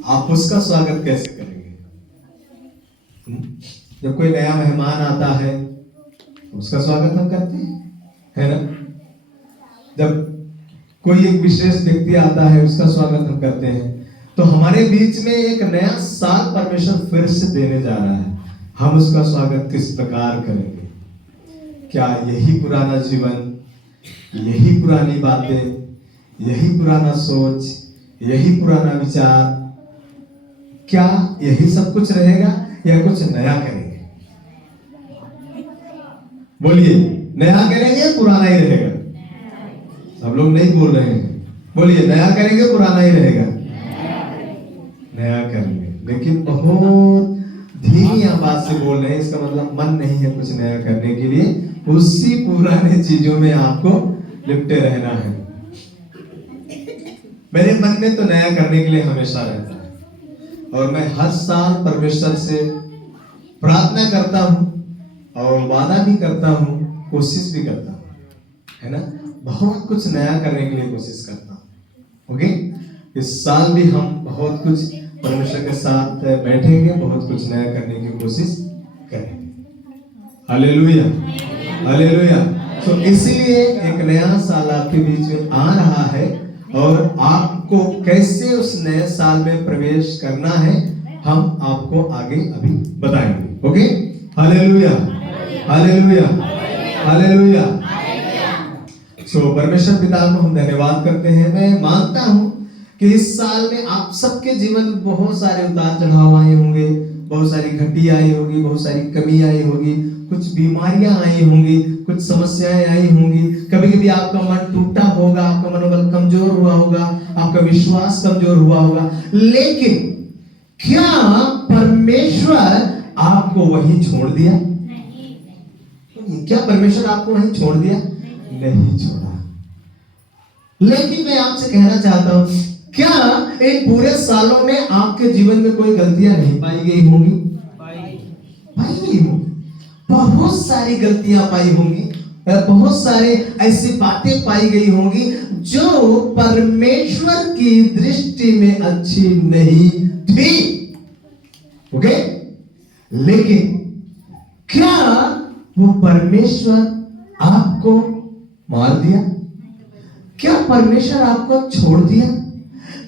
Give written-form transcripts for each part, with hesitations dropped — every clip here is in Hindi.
आप उसका स्वागत कैसे करेंगे? जब कोई नया मेहमान आता है उसका स्वागत हम करते हैं, है ना? जब कोई एक विशेष व्यक्ति आता है उसका स्वागत हम करते हैं। तो हमारे बीच में एक नया साल परमेश्वर फिर से देने जा रहा है, हम उसका स्वागत किस प्रकार करेंगे? क्या यही पुराना जीवन, यही पुरानी बातें, यही पुराना सोच, यही पुराना विचार, क्या यही सब कुछ रहेगा या कुछ नया करेंगे? बोलिए, नया करेंगे पुराना ही रहेगा? सब लोग नहीं बोल रहे हैं। बोलिए, नया करेंगे पुराना ही रहेगा? नया करेंगे, लेकिन बहुत धीमी आवाज से बोल रहे हैं। इसका मतलब मन नहीं है कुछ नया करने के लिए, उसी पुराने चीजों में आपको लिपटे रहना है। मेरे मन में तो नया करने के लिए हमेशा रहता है और मैं हर साल परमेश्वर से प्रार्थना करता हूं और वादा भी करता हूं, कोशिश भी करता हूं, है ना? बहुत कुछ नया करने के लिए कोशिश करता हूं। ओके, इस साल भी हम बहुत कुछ परमेश्वर के साथ बैठेंगे, बहुत कुछ नया करने की कोशिश करेंगे। Hallelujah, hallelujah. तो इसलिए एक नया साल आपके बीच में आ रहा है और आपको कैसे उस नए साल में प्रवेश करना है हम आपको आगे अभी बताएंगे। Okay, hallelujah, hallelujah, hallelujah. So परमेश्वर पिता को हम धन्यवाद करते हैं। मैं मानता हूं कि इस साल में आप सबके जीवन में बहुत सारे उतार चढ़ाव आए होंगे, बहुत सारी घटी आई होगी, बहुत सारी कमी आई होगी, कुछ बीमारियां आई होंगी, कुछ समस्याएं आई होंगी। कभी कभी आपका मन टूटा होगा, आपका मनोबल कमजोर हुआ होगा, आपका विश्वास कमजोर हुआ होगा, लेकिन क्या परमेश्वर आपको वहीं छोड़ दिया? नहीं। क्या परमेश्वर आपको वहीं छोड़ दिया? नहीं छोड़ा। लेकिन मैं आपसे कहना चाहता हूं, क्या इन पूरे सालों में आपके जीवन में कोई गलतियां नहीं पाई गई होंगी? पाई गई होंगी, बहुत सारी गलतियां पाई होंगी, बहुत सारे ऐसी बातें पाई गई होंगी जो परमेश्वर की दृष्टि में अच्छी नहीं थी। ओके, लेकिन क्या वो परमेश्वर आपको मार दिया? क्या परमेश्वर आपको छोड़ दिया?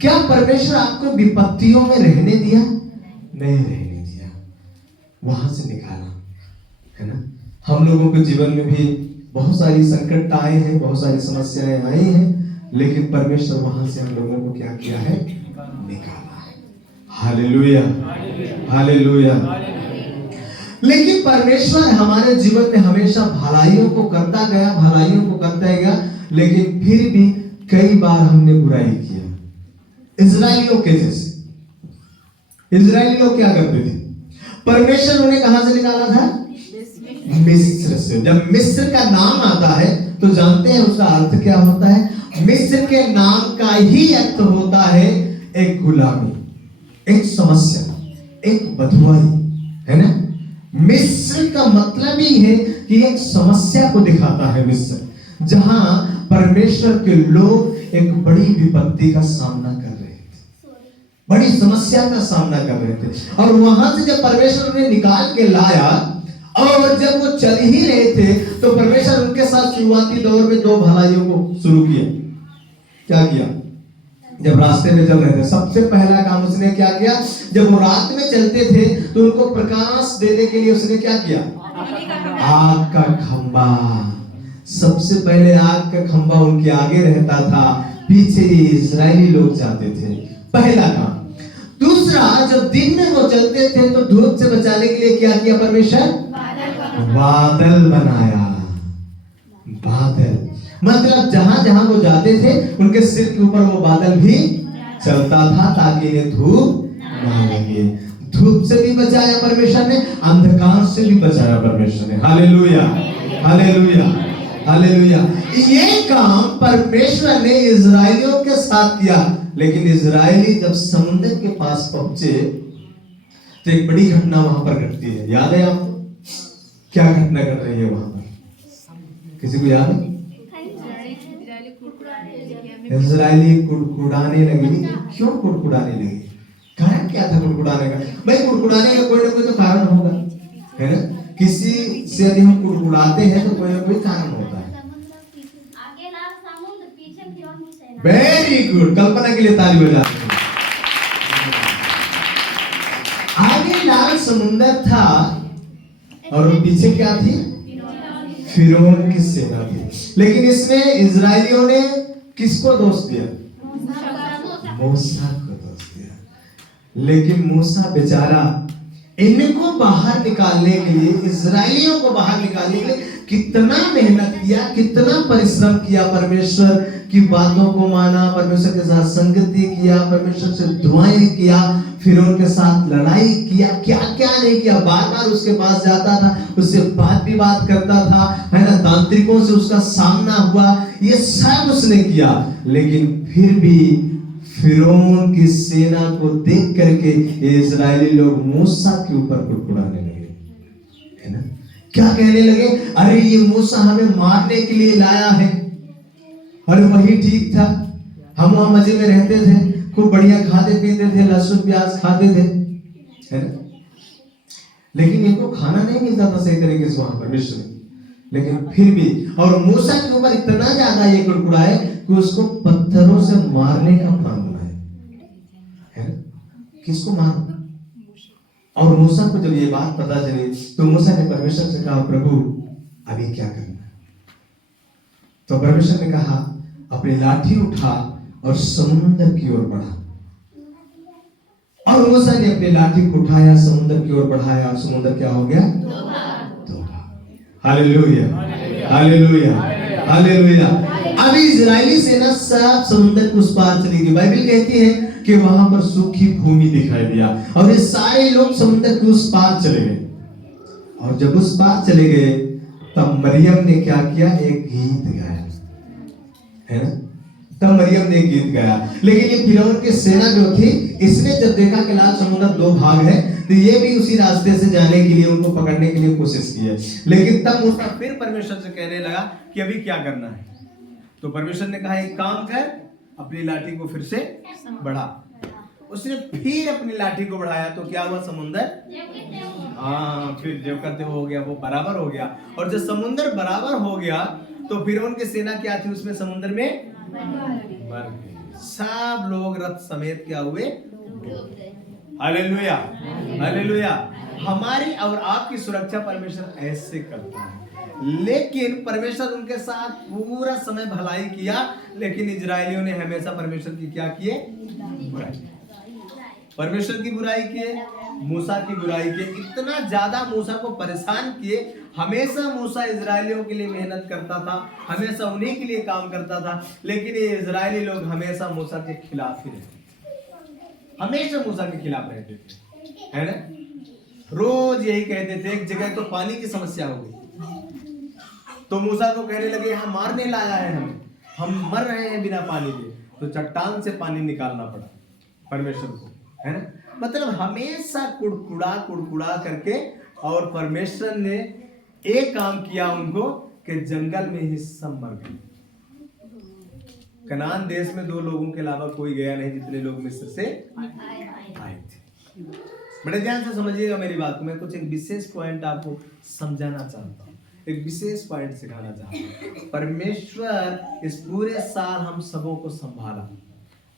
क्या परमेश्वर आपको विपत्तियों में रहने दिया? नहीं रहने दिया, वहां से निकाला, है ना? हम लोगों के जीवन में भी बहुत सारी संकट आए हैं, बहुत सारी समस्याएं आई हैं, लेकिन परमेश्वर वहां से हम लोगों को क्या किया है? निकाला है। Hallelujah, hallelujah. लेकिन परमेश्वर हमारे जीवन में हमेशा भलाइयों को करता गया, भलाइयों को करता गया, लेकिन फिर भी कई बार हमने बुराई किया। इजरायलियों के जैसे। इजरायली लोग क्या करते थे? परमेश्वर उन्हें कहां से निकाला था? मिस्र से। जब मिस्र का नाम आता है तो जानते हैं उसका अर्थ क्या होता है? मिस्र के नाम का ही अर्थ होता है एक गुलामी, एक समस्या, एक बधुआई, है ना? मिस्र का मतलब ही है कि एक समस्या को दिखाता है मिस्र, जहां परमेश्वर के लोग एक बड़ी विपत्ति का सामना कर रहे थे, बड़ी समस्या का सामना कर रहे थे। और वहां से जब परमेश्वर उन्हें निकाल के लाया और जब वो चल ही रहे थे तो परमेश्वर उनके साथ शुरुआती दौर में दो भलाइयों को शुरू किया। क्या किया? जब रास्ते में चल रहे थे, सबसे पहला काम उसने क्या किया? जब वो रात में चलते थे तो उनको प्रकाश देने के लिए उसने क्या किया? आग का खंबा। सबसे पहले आग का खंबा उनके आगे रहता था, पीछे इजरायली लोग जाते थे। पहला काम। दूसरा, जब दिन में वो चलते थे तो धूप से बचाने के लिए क्या किया परमेश्वर? बादल बनाया। बादल मतलब जहां जहां वो जाते थे उनके सिर के ऊपर वो बादल भी चलता था ताकि इन्हें धूप ना लगे। धूप से भी बचाया परमेश्वर ने, अंधकार से भी बचाया परमेश्वर ने। Hallelujah, hallelujah, hallelujah. ये काम परमेश्वर ने इजरायलियों के साथ किया। लेकिन इजरायली जब समुद्र के पास पहुंचे तो एक बड़ी घटना वहां पर घटती है। याद है आपको? क्या घटना घट रही है वहां पर? किसी को याद है? इजरायली कुड़कुड़ाने लगे। क्यों कुड़कुड़ाने लगे? क्या क्या था कुड़कुड़ाने का? भाई कुड़कुड़ाने का कोई ना कोई तो कारण होगा, है ना? किसी से यदि हम कुड़कुड़ाते हैं तो कोई ना कोई कारण होता है। वेरी गुड, कल्पना के लिए ताली बजाते हैं। आगे लाल समुंदर था और पीछे क्या थी? फिरौन की सेना थी। लेकिन इसमें इजरायलियों ने किसको दोष दिया? मूसा को दोष दिया। लेकिन मूसा बेचारा इनको बाहर निकालने के लिए, इजरायलियों को बाहर निकालने के लिए कितना मेहनत किया, कितना परिश्रम किया, परमेश्वर की बातों को माना, परमेश्वर के साथ संगति किया, परमेश्वर से दुआएं किया, फिरौन के साथ लड़ाई किया, क्या क्या नहीं किया। बार बार उसके पास जाता था, उससे बात विवाद करता था, है ना, तांत्रिकों से उसका सामना हुआ, ये सब उसने किया। लेकिन फिर भी फिरौन की सेना को देख करके इजरायली लोग मूसा के ऊपर कुड़कुड़ाने लगे, है ना? क्या कहने लगे? अरे ये मूसा हमें मारने के लिए लाया है। अरे वही ठीक था, हम वहां मजे में रहते थे, खूब बढ़िया खाते पीते थे, लहसुन प्याज खाते थे, है ना? लेकिन इनको खाना नहीं मिलता था सही तरीके से वहां पर मिस्र में। लेकिन फिर भी, और मूसा के ऊपर इतना ज्यादा ये कुड़कुड़ाए कि उसको पत्थरों से मारने का प्लान बनाया, है ना? किसको मारो? और मूसा को जब ये बात पता चली तो मूसा ने परमेश्वर से कहा, प्रभु अभी क्या करना है? तो परमेश्वर ने कहा, अपनी लाठी उठा और समुद्र की ओर बढ़ा। और मूसा ने अपनी लाठी को उठाया, समुद्र की ओर बढ़ाया, और समुद्र क्या हो गया? दो भाग। Hallelujah, hallelujah, hallelujah. अभी इजरायली सेना सब समुद्र के उस पार चली गई। बाइबल कहती है कि वहां पर सूखी भूमि दिखाई दिया और ये सारे लोग समुद्र के उस पार चले गए। और जब उस पार चले गए तब मरियम ने क्या किया? एक गीत गाया, है ना? तब मरियम ने गीत गाया। लेकिन ये फिरौन की सेना जो थी, इसने जब देखा कि लाल समुद्र दो भाग है, तो ये भी उसी रास्ते से जाने के लिए, उनको पकड़ने के लिए कोशिश की है। लेकिन तब मूसा फिर परमेश्वर से कहने लगा कि अभी क्या करना है? तो परमेश्वर ने कहा, एक काम कर, अपनी लाठी को फिर से बढ़ा। उसने फिर अपनी लाठी को बढ़ाया तो क्या हुआ? समुद्र, हाँ, फिर जो करते हो गया, वो बराबर हो गया। और जब समुद्र बराबर हो गया तो फिरौन की सेना क्या थी उसमें? समुद्र में मर गई। सब लोग रथ समेत क्या हुए? Hallelujah, hallelujah. हमारी और आपकी सुरक्षा परमेश्वर ऐसे करता है। लेकिन परमेश्वर उनके साथ पूरा समय भलाई किया, लेकिन इजरायलियों ने हमेशा परमेश्वर की क्या किए? बुराई। परमेश्वर की बुराई किए, मूसा की बुराई किए, इतना ज्यादा मूसा को परेशान किए। हमेशा मूसा इजरायलियों के लिए मेहनत करता था, हमेशा उन्हीं के लिए काम करता था, लेकिन ये इजरायली लोग हमेशा मूसा के खिलाफ ही रहते थे, हमेशा मूसा के खिलाफ रहते थे, है ना? रोज यही कहते थे। एक जगह तो पानी की समस्या हो गई तो मूसा को कहने लगे, यहाँ मारने लाया है हमें, हम मर रहे हैं बिना पानी के। तो चट्टान से पानी निकालना पड़ा परमेश्वर को, है ना? मतलब हमेशा कुड़कुड़ा कुड़कुड़ा करके, और परमेश्वर ने एक काम किया उनको कि जंगल में ही सब मर गए। कनान देश में 2 लोगों के अलावा कोई गया नहीं, जितने लोग मिस्र से आए थे। बड़े ध्यान से समझिएगा मेरी बात को। मैं कुछ एक विशेष पॉइंट आपको समझाना चाहता हूँ, एक विशेष पॉइंट सिखाना चाहता हूँ। परमेश्वर इस पूरे साल हम सबों को संभाला,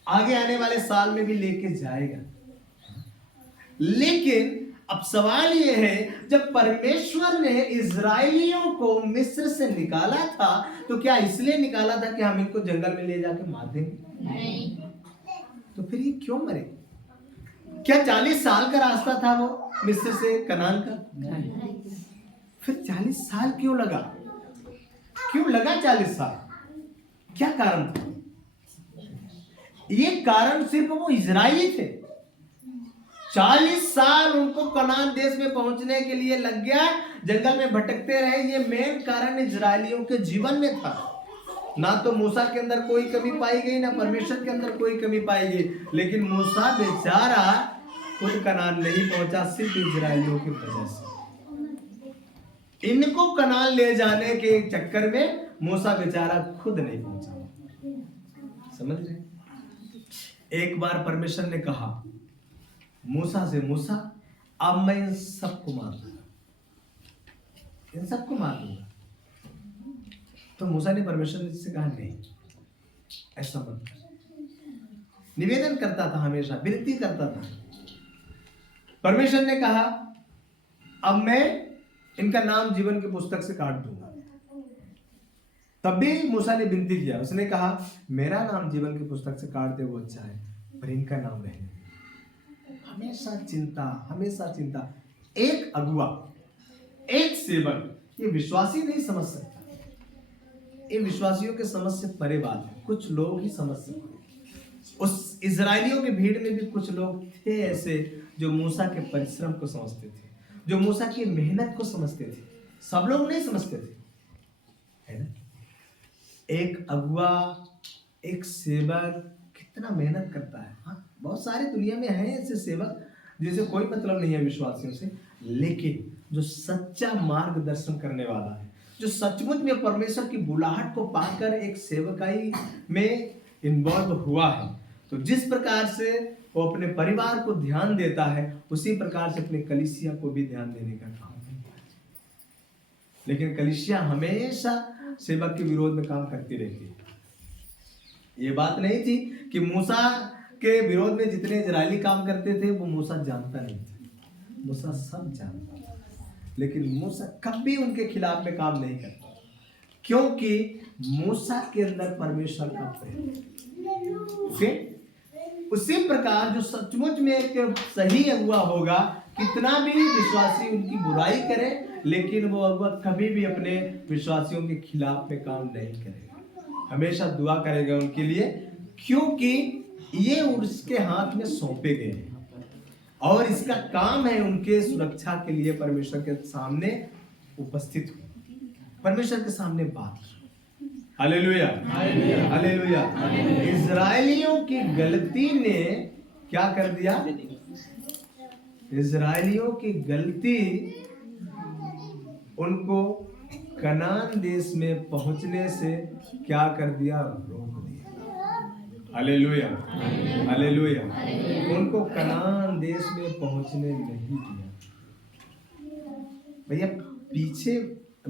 आगे आने वाले साल में भी लेके जाएगा। लेकिन अब सवाल यह है, जब परमेश्वर ने इजरायलियों को मिस्र से निकाला था तो क्या इसलिए निकाला था कि हम इनको जंगल में ले जाके मार देंगे? नहीं। तो फिर ये क्यों मरे? क्या 40 साल का रास्ता था वो मिस्र से कनान का? नहीं। फिर 40 साल क्यों लगा? क्यों लगा 40 साल? क्या कारण था? ये कारण सिर्फ वो इजरायली थे। 40 साल उनको कनान देश में पहुंचने के लिए लग गया, जंगल में भटकते रहे। ये मेन कारण इजरायलियों के जीवन में था। ना तो मूसा के अंदर कोई कमी पाई गई, ना परमेश्वर के अंदर कोई कमी पाई गई, लेकिन मूसा बेचारा खुद कनान नहीं पहुंचा, सिर्फ इजरायलियों की वजह से। इनको कनान ले जाने के चक्कर में मूसा बेचारा खुद नहीं पहुंचा। समझ रहे? एक बार परमेश्वर ने कहा मूसा से, मूसा अब मैं इन सबको मार दूंगा, इन सबको मार दूंगा। तो मूसा ने परमेश्वर से कहा नहीं, ऐसा मत कर। निवेदन करता था, हमेशा विनती करता था। परमेश्वर ने कहा अब मैं इनका नाम जीवन की पुस्तक से काट दूंगा। तब भी मूसा ने विनती किया, उसने कहा मेरा नाम जीवन की पुस्तक से काट दे वो अच्छा है, पर इनका नाम रहने दे। हमेशा चिंता, हमेशा चिंता। एक अगुआ, एक सेवक ये विश्वासी नहीं समझ सकता, ये विश्वासियों के समझ से परे बात है। कुछ लोग ही समझ सकते। उस इजरायलियों की भीड़ में भी कुछ लोग थे ऐसे जो मूसा के परिश्रम को समझते थे, जो मूसा की मेहनत को समझते थे। सब लोग नहीं समझते थे, है ना। एक अगुआ, एक सेवक कितना मेहनत करता है। हाँ, बहुत सारे दुनिया में हैं ऐसे सेवक जिसे कोई मतलब नहीं है विश्वासियों से, लेकिन जो सच्चा मार्गदर्शन करने वाला है, जो सचमुच में परमेश्वर की बुलाहट को पाकर एक सेवकाई में इन्वॉल्व हुआ है, तो जिस प्रकार से वो अपने परिवार को ध्यान देता है, उसी प्रकार से अपने कलीसिया को भी ध्यान देने का काम करता है। लेकिन कलीसिया हमेशा सेवक के विरोध में काम करती रहती है। ये बात नहीं थी कि मूसा के विरोध में जितने इजरायली काम करते थे वो मूसा जानता नहीं था, मूसा सब जानता था, लेकिन मूसा कभी उनके खिलाफ में काम नहीं करता, क्योंकि मूसा के अंदर परमेश्वर का प्रेम। उसी प्रकार जो सचमुच में एक सही अगुआ होगा, कितना भी विश्वासी उनकी बुराई करे, लेकिन वो अगुआ कभी भी अपने विश्वासियों के खिलाफ में काम नहीं करेगा, हमेशा दुआ करेगा उनके लिए, क्योंकि ये उसके हाथ में सौंपे गए हैं और इसका काम है उनके सुरक्षा के लिए परमेश्वर के सामने उपस्थित हो, परमेश्वर के सामने बात। Hallelujah, hallelujah. इजरायलियों की गलती ने क्या कर दिया? इजरायलियों की गलती उनको कनान देश में पहुंचने से क्या कर दिया? रोक दिया। Hallelujah, hallelujah. उनको कनान देश में पहुंचने नहीं दिया। भैया पीछे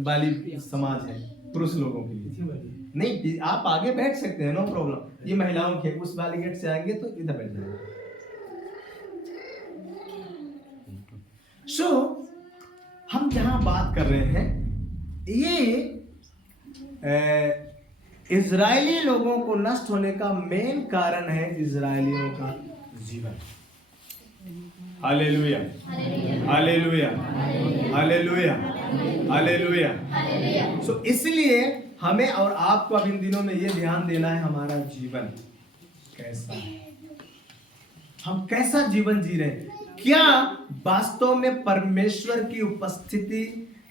वाली समाज है पुरुष लोगों के लिए, नहीं आप आगे बैठ सकते हैं, नो प्रॉब्लम। ये महिलाओं के उस वाली गेट से आएंगे तो इधर बैठ जाएंगे। सो हम जहां बात कर रहे हैं, ये इजरायली लोगों को नष्ट होने का मेन कारण है इजरायलियों का जीवन। Hallelujah, hallelujah, hallelujah, hallelujah. So इसलिए हमें और आपको अब इन दिनों में ये ध्यान देना है, हमारा जीवन कैसा है, हम कैसा जीवन जी रहे हैं। क्या वास्तव में परमेश्वर की उपस्थिति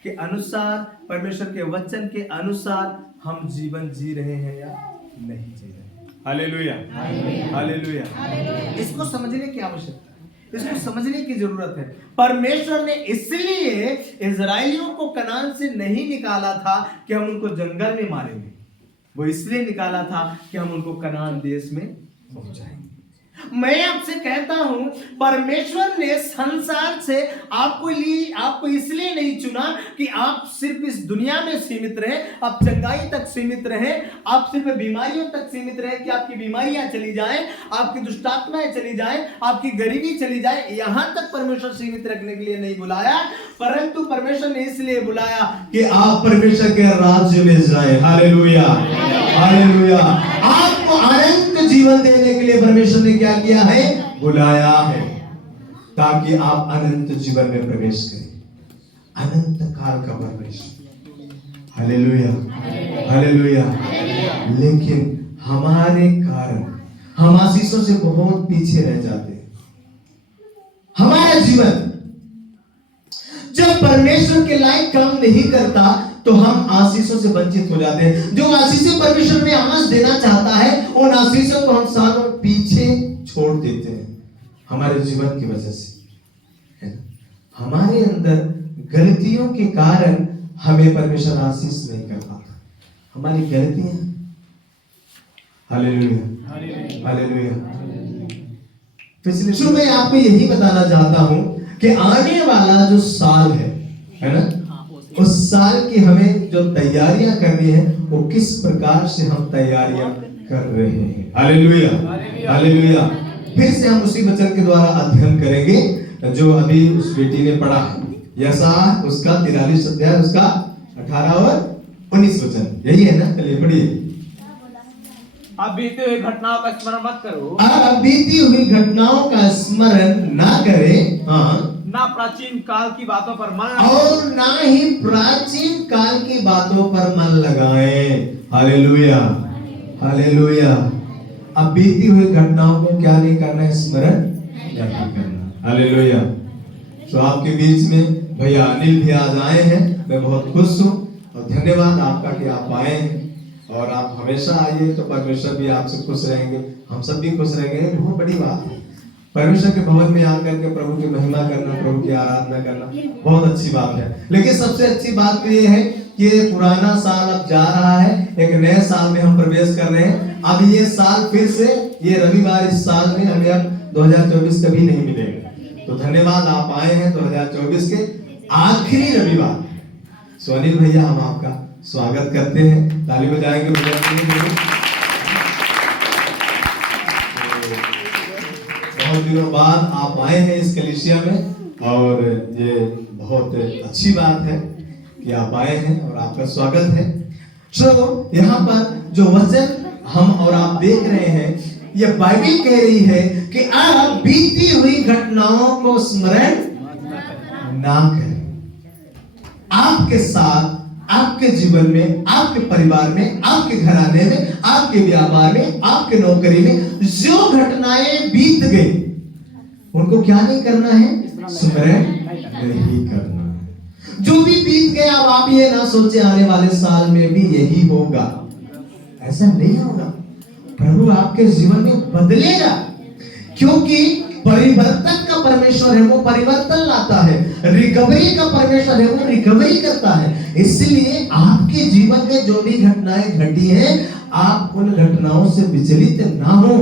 के अनुसार, परमेश्वर के वचन के अनुसार हम जीवन जी रहे हैं या नहीं जी रहे? Hallelujah, hallelujah. इसको समझने की आवश्यकता है, इसको समझने की जरूरत है। परमेश्वर ने इसलिए इजरायलियों को कनान से नहीं निकाला था कि हम उनको जंगल में मारेंगे, वो इसलिए निकाला था कि हम उनको कनान देश में पहुंचाएंगे। मैं आपसे कहता हूं, परमेश्वर ने संसार से आपको इसलिए नहीं चुना कि आप सिर्फ इस दुनिया में सीमित रहे, आप चंगाई तक सीमित रहे, आप सिर्फ बीमारियों तक सीमित रहे कि आपकी बीमारियां चली जाएं, आपकी दुष्टात्माएं चली जाएं, आपकी गरीबी चली जाए, यहां तक परमेश्वर सीमित रखने के लिए नहीं बुलाया, परंतु परमेश्वर ने इसलिए बुलाया कि आप परमेश्वर के राज्य में जाए। Hallelujah, hallelujah. आपको अनंत जीवन देने के लिए परमेश्वर ने क्या किया है? बुलाया है, ताकि आप अनंत जीवन में प्रवेश करें, अनंत काल का परमेश्वर। Hallelujah, hallelujah. लेकिन हमारे कारण हम आशीषों से बहुत पीछे रह जाते हैं। हमारा जीवन जब परमेश्वर के लायक काम नहीं करता तो हम आशीषों से वंचित हो जाते हैं। जो आशीषें परमेश्वर में आवाज देना चाहता है, उन आशीषों को हम सालों पीछे छोड़ देते हैं हमारे जीवन की वजह से। हमारे अंदर गलतियों के कारण हमें परमेश्वर आशीष नहीं कर पाता, हमारी गलतियां। Hallelujah, hallelujah. पिछले शुरू में आपको यही बताना चाहता हूं कि आने वाला जो साल है ना, उस साल की हमें जो तैयारियां करनी है वो किस प्रकार से हम तैयारियां कर रहे हैं। Hallelujah, hallelujah. फिर से हम उसी वचन के द्वारा अध्ययन करेंगे जो अभी उस बेटी ने पढ़ा है, यशायाह उसका 43 अध्याय उसका 18 और 19 वचन, यही है ना? चलिए पढ़िए। अब बीती हुई घटनाओं का स्मरण मत करो, अब बीती हुई घटनाओं का स्मरण ना करें, हाँ, ना प्राचीन काल की बातों पर मन, और ना ही प्राचीन काल की बातों पर मन लगाएं। Hallelujah, hallelujah. अब बीती हुई घटनाओं को क्या नहीं करना है? स्मरण नहीं करना। हालेलुया। तो आपके बीच में भैया अनिल भी आज आए हैं, मैं बहुत खुश हूँ और धन्यवाद आपका कि आप आए हैं और आप हमेशा आइए तो परमेश्वर भी आपसे खुश रहेंगे, हम सब भी खुश रहेंगे। ये बहुत बड़ी बात है, परमेश्वर के भवन में आकर के प्रभु की महिमा करना, प्रभु की आराधना करना बहुत अच्छी बात है। लेकिन सबसे अच्छी बात तो ये है कि पुराना साल अब जा रहा है, एक नए साल में हम प्रवेश कर रहे हैं। अब ये साल फिर से, ये रविवार इस साल में हमें अब 2024 कभी नहीं मिलेगा। तो धन्यवाद आप आए हैं 2024 के आखिरी रविवार। सो अनिल भैया हम आपका स्वागत करते हैं, ताली बजाएंगे बहुत दिनों बाद आप आए हैं इस कलीसिया में और ये बहुत अच्छी बात है कि आप आए हैं और आपका स्वागत है। तो यहाँ पर जो वचन हम और आप देख रहे हैं, ये बाइबल कह रही है कि आप बीती हुई घटनाओं को स्मरण ना करें। आपके साथ, आपके जीवन में, आपके परिवार में, आपके घराने में, आपके व्यापार में, आपके नौकरी में जो घटनाएं बीत गई उनको क्या नहीं करना है? स्मरण नहीं करना है। जो भी बीत गया, अब आप ये ना सोचे आने वाले साल में भी यही होगा, ऐसा नहीं होगा। प्रभु आपके जीवन में बदलेगा, क्योंकि परिवर्तन का परमेश्वर है, वो परिवर्तन लाता है। रिकवरी का परमेश्वर है, वो रिकवरी करता है। इसलिए आपके जीवन में जो भी घटनाएं घटी हैं, आप उन घटनाओं से विचलित ना हो।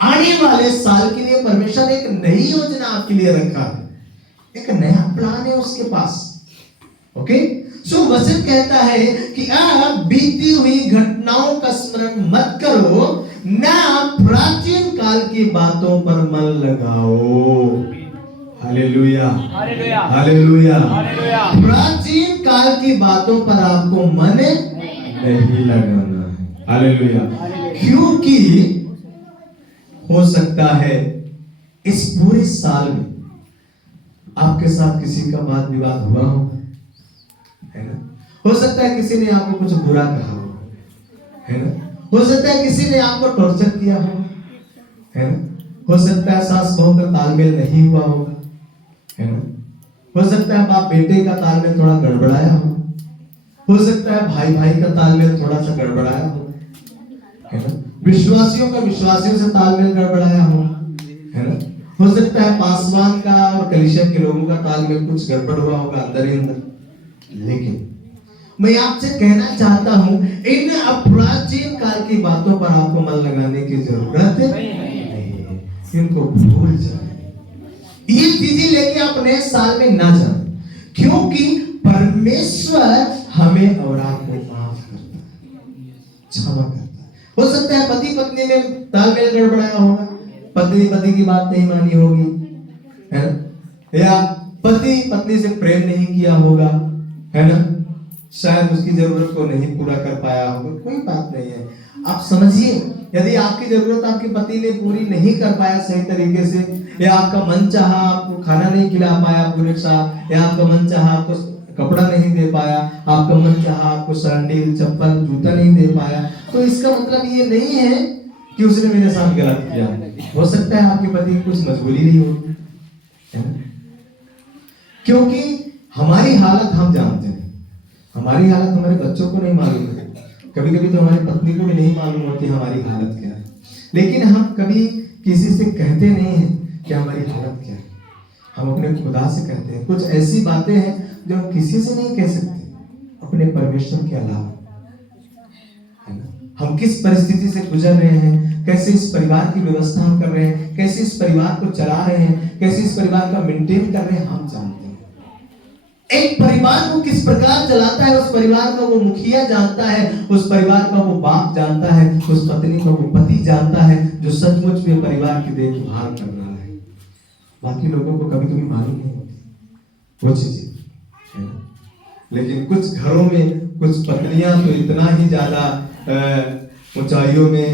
आने वाले साल के लिए परमेश्वर एक नई योजना आपके लिए रखा है, एक नया प्लान है उसके पास। ओके, सो वचन कहता है कि आप बीती हुई घटनाओं का स्मरण मत करो, ना प्राचीन काल की बातों पर मन लगाओ। Hallelujah, hallelujah, hallelujah, hallelujah. प्राचीन काल की बातों पर आपको मन नहीं लगाना है। हालेलुया, क्योंकि हो सकता है इस पूरे साल में आपके साथ किसी का वाद विवाद हुआ हो, है ना? हो सकता है किसी ने आपको कुछ बुरा कहा हो, है ना? हो सकता है किसी ने आपको टॉर्चर किया हो, है ना? हो सकता है सास बहू का तालमेल नहीं हुआ होगा, है ना? हो सकता है बाप बेटे का तालमेल थोड़ा गड़बड़ाया हो सकता है भाई भाई का तालमेल थोड़ा सा गड़बड़ाया हो, है ना? विश्वासियों का विश्वासियों से तालमेल गड़बड़ाया हो, है ना? हो सकता है पासवान का और कलीसिया के लोगों का तालमेल कुछ गड़बड़ हुआ होगा अंदर ही अंदर। लेकिन मैं आपसे कहना चाहता हूं, इन अप्राचीन काल की बातों पर आपको मन लगाने की जरूरत नहीं है। इनको भूल जाए, ये चीजें लेके आप नए साल में ना जाए, क्योंकि परमेश्वर हमें और आपको माफ करता है, क्षमा करता है। हो सकता है पति पत्नी में तालमेल गड़बड़ाया होगा, पत्नी पति की बात नहीं मानी होगी, है ना? या पति पत्नी से प्रेम नहीं किया होगा, है ना? शायद उसकी जरूरत को नहीं पूरा कर पाया होगा, कोई बात नहीं है। आप समझिए, यदि आपकी जरूरत आपके पति ने पूरी नहीं कर पाया सही तरीके से, या आपका मन चाहा आपको खाना नहीं खिला पाया पूरे साल, या आपका मन चाहा आपको कपड़ा नहीं दे पाया, आपका मन चाहा आपको सैंडल चप्पल जूता नहीं दे पाया, तो इसका मतलब ये नहीं है कि उसने मेरे साथ गलत किया। हो सकता है आपके पति की कुछ मजबूरी नहीं होगी, है ना? क्योंकि हमारी हालत हम जानते हैं, हमारी हालत हमारे बच्चों को नहीं मालूम है, कभी कभी तो हमारी पत्नी को भी नहीं मालूम होती हमारी हालत क्या है। लेकिन हम कभी किसी से कहते नहीं हैं कि हमारी हालत क्या है, हम अपने खुदा से कहते हैं। कुछ ऐसी बातें हैं जो हम किसी से नहीं कह सकते अपने परमेश्वर के अलावा, है ना? हम किस परिस्थिति से गुजर रहे हैं, कैसे इस परिवार की व्यवस्था हम कर रहे हैं, कैसे इस परिवार को चला रहे हैं, कैसे इस परिवार का मेंटेन कर रहे हैं, हम जानते हैं। एक परिवार को किस प्रकार चलाता है, उस परिवार का वो मुखिया जानता है, उस परिवार का वो बाप जानता है, उस पत्नी का वो पति जानता है, जो सचमुच में परिवार की देखभाल कर रहा है। बाकी लोगों को कभी कभी मालूम नहीं होती वो चीजें, है ना? लेकिन कुछ घरों में कुछ पत्नियां तो इतना ही ज्यादा ऊंचाइयों में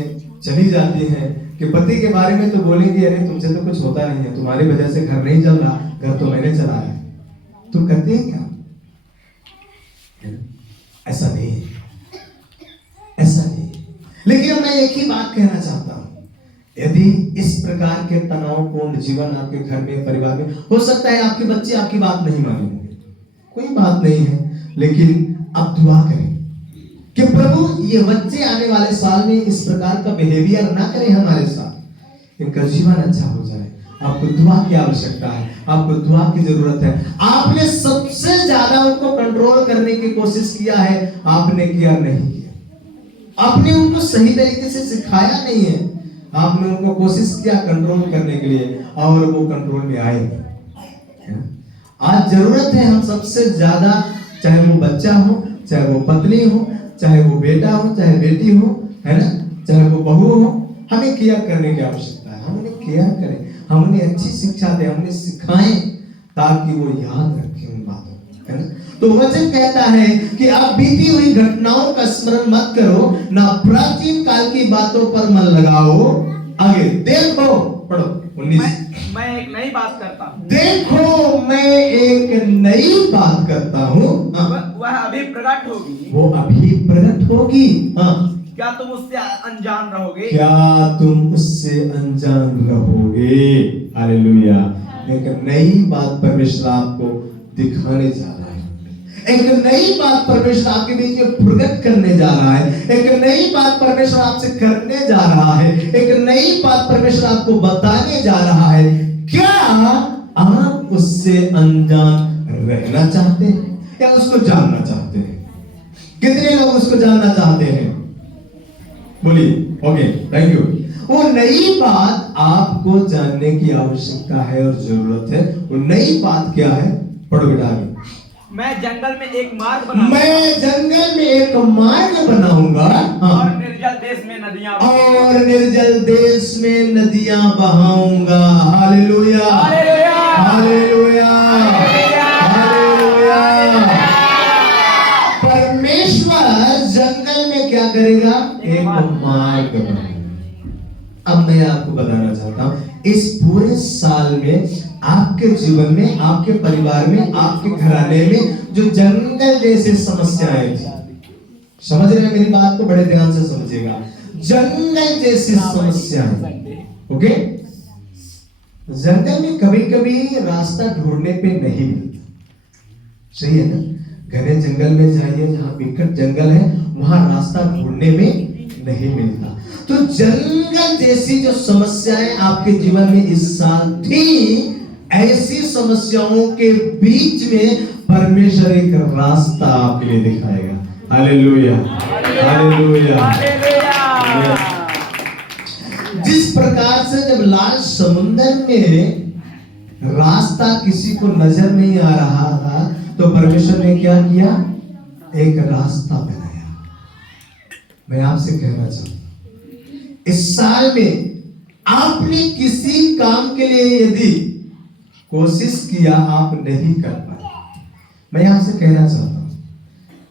चली जाती हैं कि पति के बारे में तो बोलेंगे, अरे तुमसे तो कुछ होता नहीं है, तुम्हारी वजह से घर नहीं चल रहा, घर तो मैंने चलाया है। तो करते हैं क्या? ऐसा नहीं है, ऐसा नहीं है। लेकिन मैं एक ही बात कहना चाहता हूं, यदि इस प्रकार के तनावपूर्ण जीवन आपके घर में, परिवार में, हो सकता है आपके बच्चे आपकी बात नहीं मानेंगे, कोई बात नहीं है, लेकिन अब दुआ करें कि प्रभु ये बच्चे आने वाले साल में इस प्रकार का बिहेवियर ना करें हमारे साथ, इनका जीवन अच्छा हो जाए। आपको दुआ की आवश्यकता है, आपको दुआ की जरूरत है। आपने सबसे ज्यादा उनको कंट्रोल करने की कोशिश किया है, आपने किया नहीं किया, आपने उनको सही तरीके से सिखाया नहीं है, आपने उनको कोशिश किया कंट्रोल करने के लिए और वो कंट्रोल में आए। आज जरूरत है हम सबसे ज्यादा, चाहे वो बच्चा हो, चाहे वो पत्नी हो, चाहे वो बेटा हो, चाहे बेटी हो, है ना, चाहे वो बहू हो, हमें केयर करने की आवश्यकता है। हम उन्हें केयर करें, हम उन्हें अच्छी शिक्षा दें, हम उन्हें सिखाएं ताकि वो याद रखें उन बातों को, है ना। तो वचन कहता है कि आप बीती हुई घटनाओं का स्मरण मत करो, ना प्राचीन काल की बातों पर मन लगाओ। आगे देखो, पढ़ो 19। मैं एक नई बात करता हूँ, देखो मैं एक नई बात करता हूँ, वह अभी प्रकट होगी, वो अभी प्रकट होगी। हाँ, क्या तुम उससे अनजान रहोगे? क्या तुम उससे अनजान रहोगे? हालेलुया। एक नई बात परमेश्वर आपको दिखाने जा रहा है, एक नई बात परमेश्वर आपके बीच में प्रकट करने जा रहा है, एक नई बात परमेश्वर आपसे करने जा रहा है, एक नई बात परमेश्वर आपको बताने जा रहा है। क्या आप उससे अनजान रहना चाहते हैं या उसको जानना चाहते हैं? कितने लोग उसको जानना चाहते हैं? बोलिए। Okay, thank you. वो नई बात आपको जानने की आवश्यकता है और जरूरत है। वो नई बात क्या है? पढ़ो बेटा आगे। मैं जंगल में एक मार्ग बनाऊंगा, मैं जंगल में एक मार्ग बनाऊंगा, और निर्जल देश में नदियां, और निर्जल देश में नदियां बहाऊंगा। Hallelujah, hallelujah, hallelujah, hallelujah. परमेश्वर जंगल में क्या करेगा? एक मार्ग बनाएगा। अब मैं आपको बताना चाहता हूं, इस पूरे साल में आपके जीवन में, आपके परिवार में, आपके घराने में जो जंगल जैसी समस्याएं थी, समझ रहे हैं मेरी बात को? बड़े ध्यान से समझिएगा। जंगल जैसी समस्याएं, ओके? जंगल में कभी कभी रास्ता ढूंढने पे नहीं मिलता, सही है ना? घने जंगल में जाइए, जहां विकट जंगल है, वहां रास्ता ढूंढने में नहीं मिलता। तो जंगल जैसी जो समस्याएं आपके जीवन में इस साल थी, ऐसी समस्याओं के बीच में परमेश्वर एक रास्ता आपके लिए दिखाएगा। Hallelujah, hallelujah. जिस प्रकार से जब लाल समुद्र में रास्ता किसी को नजर नहीं आ रहा था, तो परमेश्वर ने क्या किया? एक रास्ता बनाया। मैं आपसे कहना चाहता हूं, इस साल में आपने किसी काम के लिए यदि कोशिश किया, आप नहीं कर पाए, मैं आपसे कहना चाहता हूं,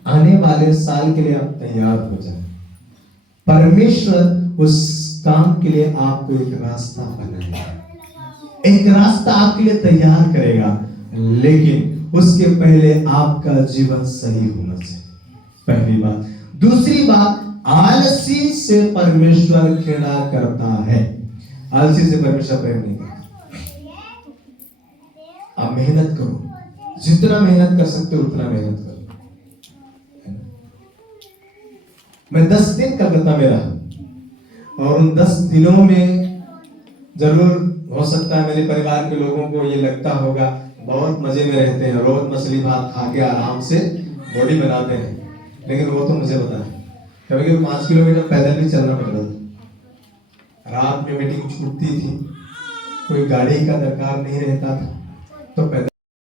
आने वाले साल के लिए आप तैयार हो जाए। परमेश्वर उस काम के लिए आपको एक रास्ता बनाएगा, एक रास्ता आपके लिए तैयार करेगा, लेकिन उसके पहले आपका जीवन सही होना चाहिए, पहली बात। दूसरी बात, आलसी से परमेश्वर घृणा करता है। आलसी से परमेश्वर प्रेम नहीं करता। आप मेहनत करो, जितना मेहनत कर सकते हो उतना मेहनत करो। मैं 10 दिन कलकत्ता में रहा, और उन 10 दिनों में जरूर हो सकता है मेरे परिवार के लोगों को ये लगता होगा बहुत मजे में रहते हैं, रोज मछली भात खा के आराम से बॉडी बनाते हैं, लेकिन वो तो मुझे पता है कभी कभी 5 किलोमीटर पैदल भी चलना पड़ता था। रात में मीटिंग छूटती थी, कोई गाड़ी का दरकार नहीं रहता था, तो पैदल